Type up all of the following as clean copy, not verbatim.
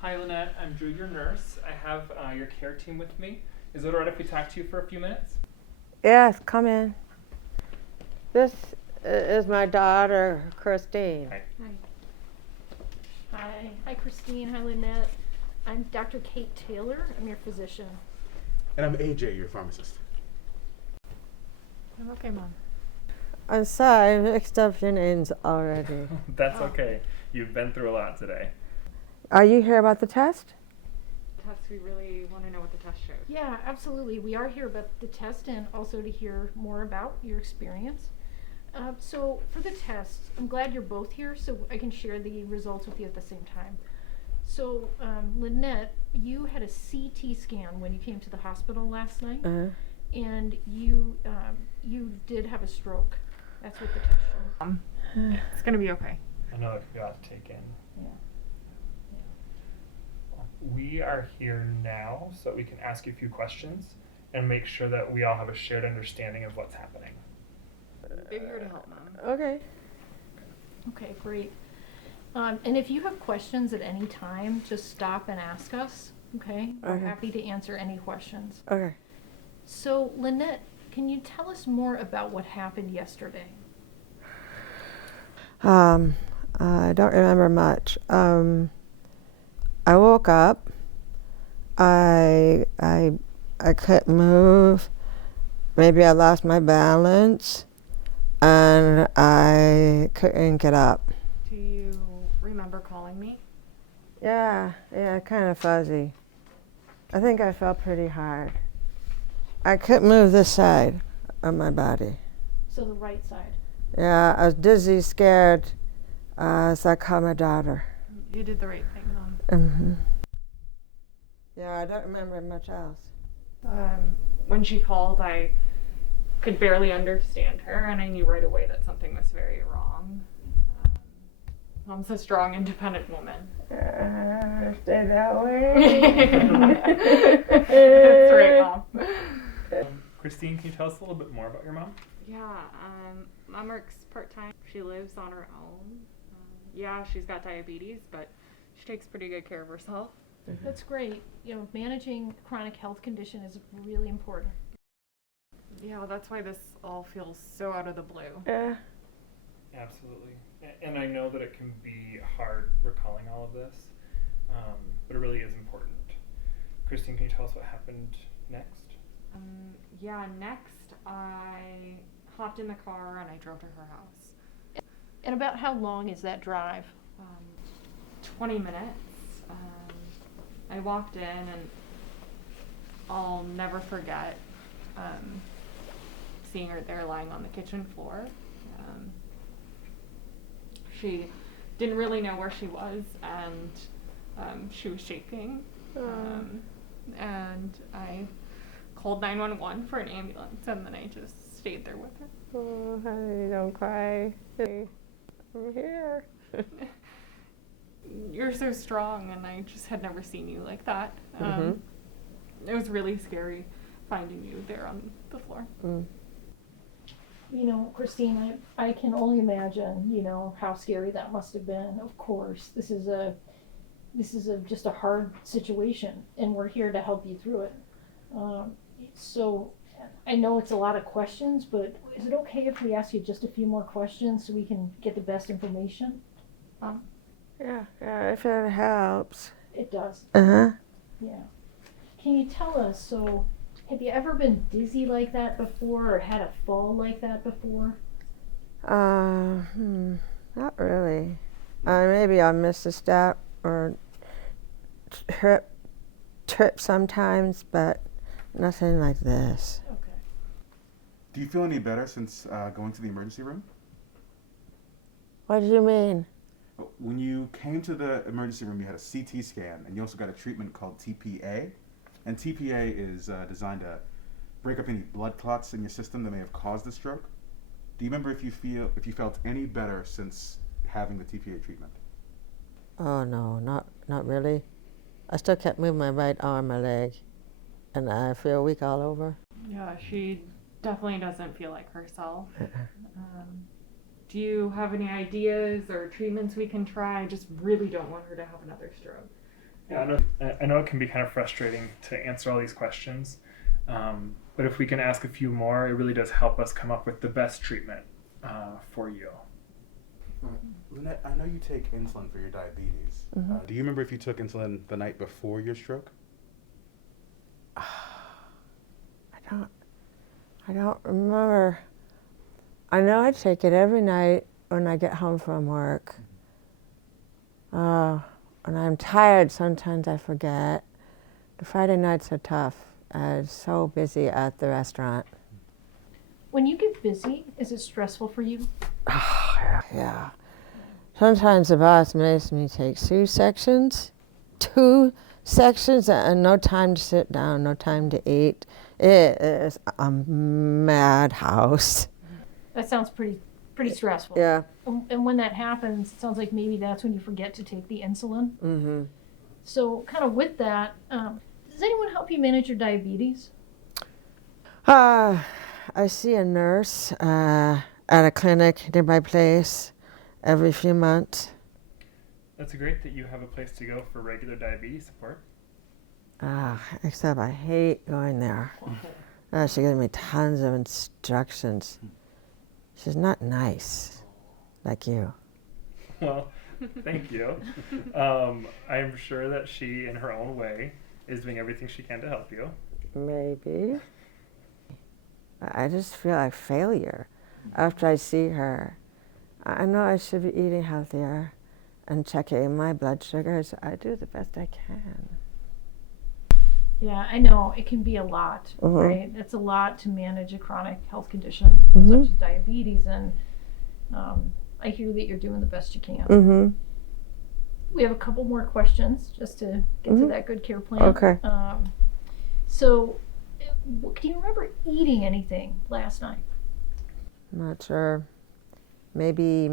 Hi, Lynette. I'm Drew, your nurse. I have your care team with me. Is it alright if we talk to you for a few minutes? Yes, come in. This is my daughter, Christine. Hi. Hi. Hi, Christine. Hi, Lynette. I'm Dr. Kate Taylor. I'm your physician. And I'm AJ, your pharmacist. Okay, Mom. I'm sorry, I mixed up your names already. That's okay. You've been through a lot today. Are you here about the test? Test, we really want to know what the test shows. Yeah, absolutely. We are here about the test and also to hear more about your experience. So for the test, I'm glad you're both here so I can share the results with you at the same time. So, Lynette, you had a CT scan when you came to the hospital last night, and you did have a stroke. That's what the test showed. It's going to be okay. I know that could be a lot to take in. Yeah. We are here now so that we can ask you a few questions and make sure that we all have a shared understanding of what's happening. We're here to help, Mom. Okay. Okay, great. And if you have questions at any time, just stop and ask us, okay? We're Okay. happy to answer any questions. Okay. So, Lynette, can you tell us more about what happened yesterday? I don't remember much. I woke up. I couldn't move. Maybe I lost my balance, and I couldn't get up. Do you remember calling me? Yeah, kind of fuzzy. I think I fell pretty hard. I couldn't move this side of my body. So the right side. Yeah, I was dizzy, scared, so I called my daughter. You did the right thing, Mom. Yeah, I don't remember much else. When she called, I could barely understand her, and I knew right away that something was very wrong. Mom's a strong, independent woman. Stay that way. That's right, Mom. Christine, can you tell us a little bit more about your mom? Yeah, Mom works part-time. She lives on her own. Yeah, she's got diabetes, but she takes pretty good care of herself. That's great. You know, managing a chronic health condition is really important. Yeah, that's why this all feels so out of the blue. Yeah. Absolutely. And I know that it can be hard recalling all of this, but it really is important. Christine, can you tell us what happened next? Yeah, next I hopped in the car and I drove to her house. And about how long is that drive? 20 minutes. I walked in and I'll never forget seeing her there lying on the kitchen floor. She didn't really know where she was, and she was shaking. And I called 911 for an ambulance, and then I just stayed there with her. Oh, honey, don't cry. I'm here. You're so strong, and I just had never seen you like that. It was really scary finding you there on the floor. You know, Christine, I can only imagine, you know, how scary that must have been. Of course, this is just a hard situation, and we're here to help you through it. So I know it's a lot of questions, but is it okay if we ask you just a few more questions so we can get the best information? Yeah, if it helps. It does. Uh-huh. Yeah. Can you tell us, so have you ever been dizzy like that before or had a fall like that before? Not really. Maybe I missed a step or trip sometimes, but nothing like this. Okay. Do you feel any better since going to the emergency room? What do you mean? When you came to the emergency room, you had a CT scan, and you also got a treatment called TPA. And TPA is designed to break up any blood clots in your system that may have caused the stroke. Do you remember if you felt any better since having the TPA treatment? Oh no, not really. I still kept moving my right arm, my leg, and I feel weak all over. Yeah, she definitely doesn't feel like herself. Do you have any ideas or treatments we can try? I just really don't want her to have another stroke. Yeah, I know it can be kind of frustrating to answer all these questions, but if we can ask a few more, it really does help us come up with the best treatment for you. Lynette, I know you take insulin for your diabetes. Do you remember if you took insulin the night before your stroke? I don't remember. I know I take it every night when I get home from work. When I'm tired, sometimes I forget. The Friday nights are tough. I'm so busy at the restaurant. When you get busy, is it stressful for you? Yeah. Sometimes the boss makes me take two sections, and no time to sit down, no time to eat. It is a madhouse. That sounds pretty stressful. Yeah. And when that happens, it sounds like maybe that's when you forget to take the insulin. Mm-hmm. So kind of with that, does anyone help you manage your diabetes? I see a nurse at a clinic near my place every few months. That's great that you have a place to go for regular diabetes support. Except I hate going there. She gives me tons of instructions. She's not nice, like you. Well, thank you. I'm sure that she, in her own way, is doing everything she can to help you. Maybe. I just feel like failure after I see her. I know I should be eating healthier and checking my blood sugars. I do the best I can. Yeah, I know it can be a lot, right? It's a lot to manage a chronic health condition such as diabetes, and I hear that you're doing the best you can. We have a couple more questions just to get to that good care plan. Okay. So, do you remember eating anything last night? Not sure. Maybe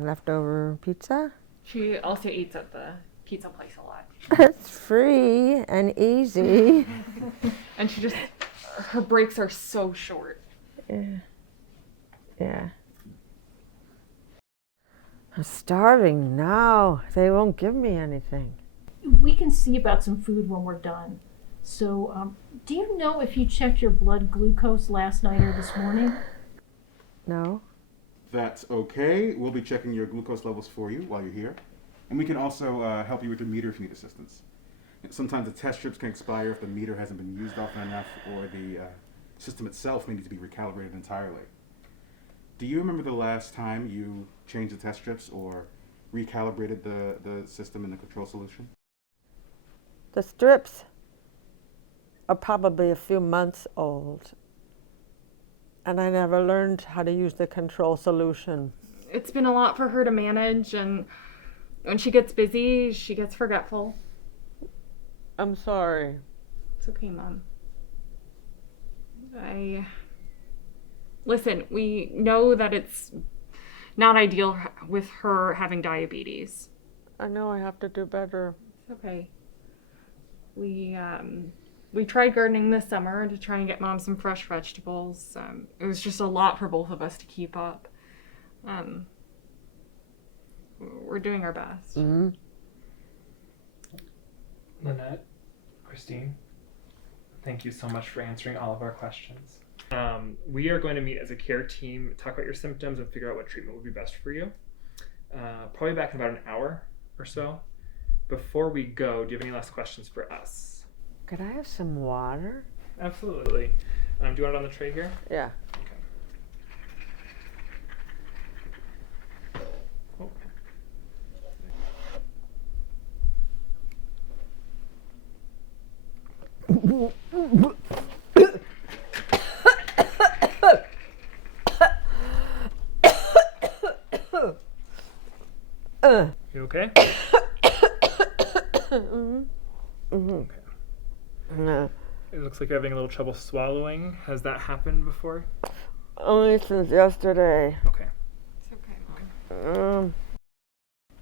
leftover pizza? She also eats at the pizza place a lot. It's free and easy. And her breaks are so short. Yeah. I'm starving now. They won't give me anything. We can see about some food when we're done. So, do you know if you checked your blood glucose last night or this morning? No? That's okay. We'll be checking your glucose levels for you while you're here. And we can also help you with your meter if you need assistance. Sometimes the test strips can expire if the meter hasn't been used often enough, or the system itself may need to be recalibrated entirely. Do you remember the last time you changed the test strips or recalibrated the system in the control solution? The strips are probably a few months old. And I never learned how to use the control solution. It's been a lot for her to manage, and when she gets busy, she gets forgetful. I'm sorry. It's okay, Mom. Listen, we know that it's not ideal with her having diabetes. I know I have to do better. It's okay. We tried gardening this summer to try and get Mom some fresh vegetables. It was just a lot for both of us to keep up. We're doing our best. Mm-hmm. Lynette, Christine, thank you so much for answering all of our questions. We are going to meet as a care team, talk about your symptoms, and figure out what treatment would be best for you. Probably back in about an hour or so. Before we go, do you have any last questions for us? Could I have some water? Absolutely. Do you want it on the tray here? Yeah. You okay? Okay. No. It looks like you're having a little trouble swallowing. Has that happened before? Only since yesterday. Okay. It's okay, Mom.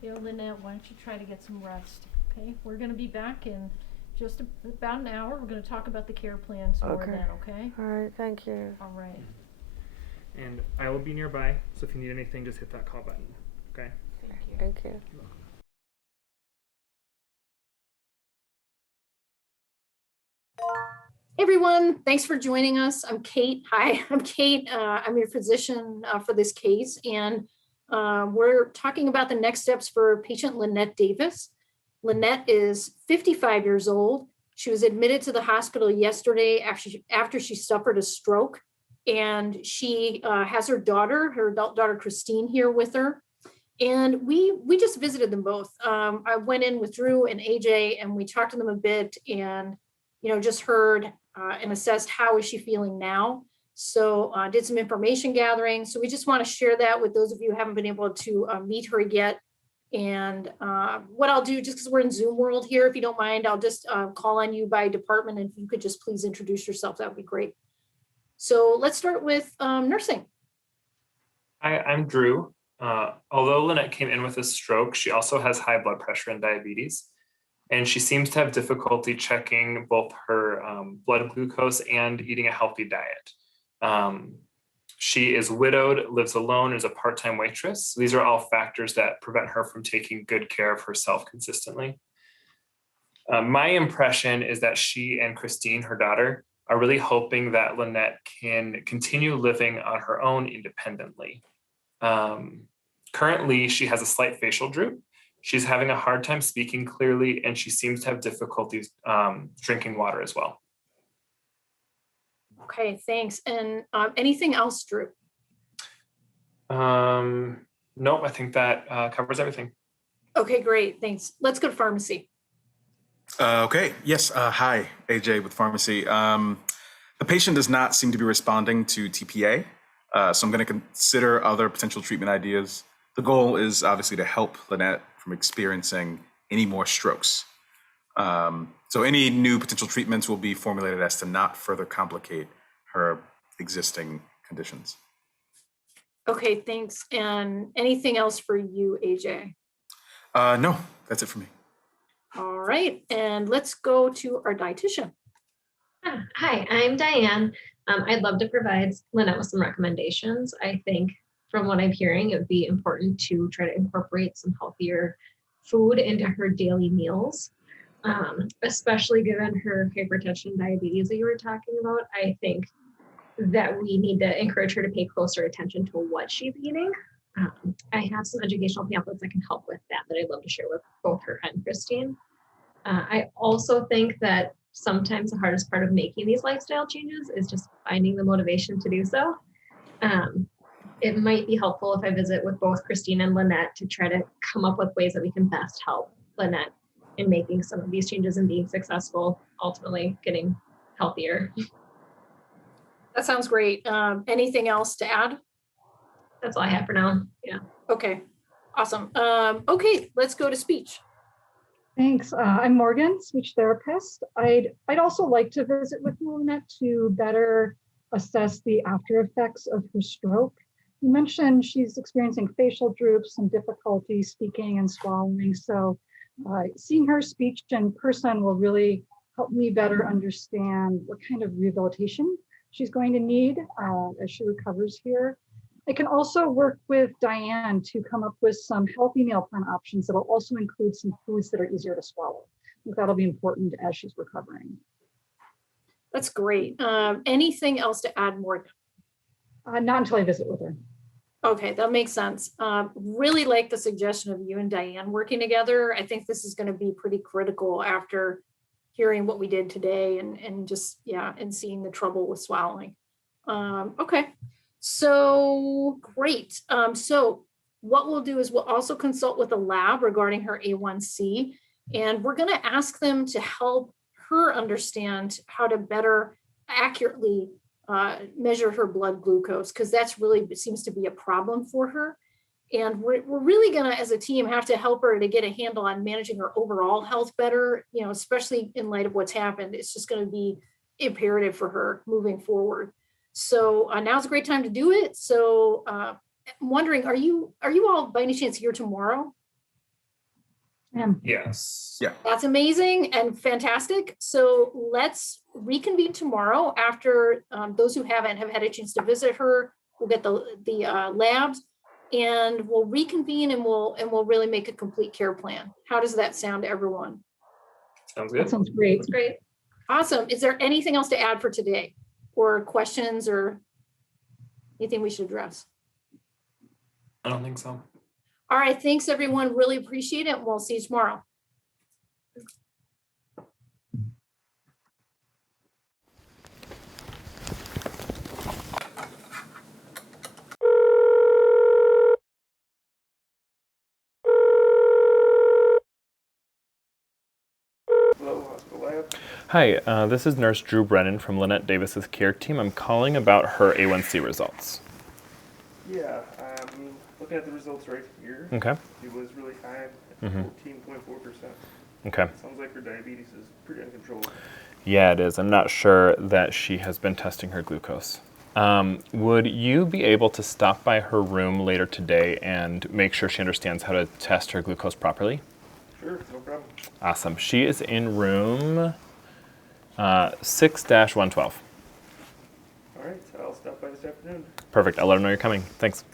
Lynette, why don't you try to get some rest? Okay, we're going to be back in just about an hour. We're going to talk about the care plans more then, okay? All right, thank you. All right. And I will be nearby, so if you need anything, just hit that call button. Okay? Thank you. Thank you. Hey everyone, thanks for joining us. I'm Kate. Hi, I'm Kate. I'm your physician for this case, and we're talking about the next steps for patient Lynette Davis. Lynette is 55 years old. She was admitted to the hospital yesterday after she suffered a stroke, and she has her adult daughter Christine, here with her. And we just visited them both. I went in with Drew and AJ, and we talked to them a bit, and just heard and assessed how is she feeling now. So did some information gathering. So we just want to share that with those of you who haven't been able to meet her yet. And what I'll do, just because we're in Zoom world here, if you don't mind, I'll just call on you by department. And if you could just please introduce yourself, that would be great. So let's start with nursing. Hi, I'm Drew. Although Lynette came in with a stroke, she also has high blood pressure and diabetes. And she seems to have difficulty checking both her blood glucose and eating a healthy diet. She is widowed, lives alone, is a part-time waitress. These are all factors that prevent her from taking good care of herself consistently. My impression is that she and Christine, her daughter, are really hoping that Lynette can continue living on her own independently. Currently, she has a slight facial droop. She's having a hard time speaking clearly, and she seems to have difficulties drinking water as well. Okay, thanks. And anything else, Drew? Nope, I think that covers everything. Okay, great, thanks. Let's go to pharmacy. Okay. Yes. Hi, AJ with pharmacy. The patient does not seem to be responding to TPA, so I'm going to consider other potential treatment ideas. The goal is obviously to help Lynette from experiencing any more strokes. So any new potential treatments will be formulated as to not further complicate her existing conditions. Okay, thanks. And anything else for you, AJ? No, that's it for me. All right, and let's go to our dietitian. Hi, I'm Diane. I'd love to provide Lynette with some recommendations. I think from what I'm hearing, it would be important to try to incorporate some healthier food into her daily meals, especially given her hypertension and diabetes that you were talking about. I think that we need to encourage her to pay closer attention to what she's eating. I have some educational pamphlets that can help with that I'd love to share with both her and Christine. I also think that sometimes the hardest part of making these lifestyle changes is just finding the motivation to do so. It might be helpful if I visit with both Christine and Lynette to try to come up with ways that we can best help Lynette in making some of these changes and being successful, ultimately getting healthier. That sounds great. Anything else to add? That's all I have for now. Yeah. Okay, awesome. Okay, let's go to speech. Thanks. I'm Morgan, speech therapist. I'd also like to visit with Lynette to better assess the after effects of her stroke. You mentioned she's experiencing facial droops and difficulty speaking and swallowing. So seeing her speech in person will really help me better understand what kind of rehabilitation she's going to need as she recovers here. I can also work with Diane to come up with some healthy meal plan options that will also include some foods that are easier to swallow. I think that'll be important as she's recovering. That's great. Anything else to add, Morgan? Not until I visit with her. Okay, that makes sense. Really like the suggestion of you and Diane working together. I think this is going to be pretty critical after hearing what we did today and just, yeah, and seeing the trouble with swallowing. Okay. So great. So what we'll do is we'll also consult with the lab regarding her A1C, and we're going to ask them to help her understand how to better accurately measure her blood glucose, because that's really seems to be a problem for her. And we're really going to, as a team, have to help her to get a handle on managing her overall health better, especially in light of what's happened. It's just going to be imperative for her moving forward. So now's a great time to do it. So I'm wondering, are you all by any chance here tomorrow? Yes. Yeah. That's amazing and fantastic. So let's reconvene tomorrow after those who haven't have had a chance to visit her we'll get the labs, and we'll reconvene and we'll really make a complete care plan. How does that sound to everyone? Sounds That good. sounds great. That's great. Awesome. Is there anything else to add for today, or questions, or anything we should address? I don't think so. All right. Thanks, everyone. Really appreciate it. We'll see you tomorrow. Hi, this is Nurse Drew Brennan from Lynette Davis's care team. I'm calling about her A1C results. Yeah, looking at the results right here, Okay. it was really high at Mhm. 14.4%. Okay. Sounds like her diabetes is pretty uncontrolled. Yeah, it is. I'm not sure that she has been testing her glucose. Would you be able to stop by her room later today and make sure she understands how to test her glucose properly? Sure, no problem. Awesome. She is in room 6-112. All right, so I'll stop by this afternoon. Perfect. I'll let her know you're coming. Thanks.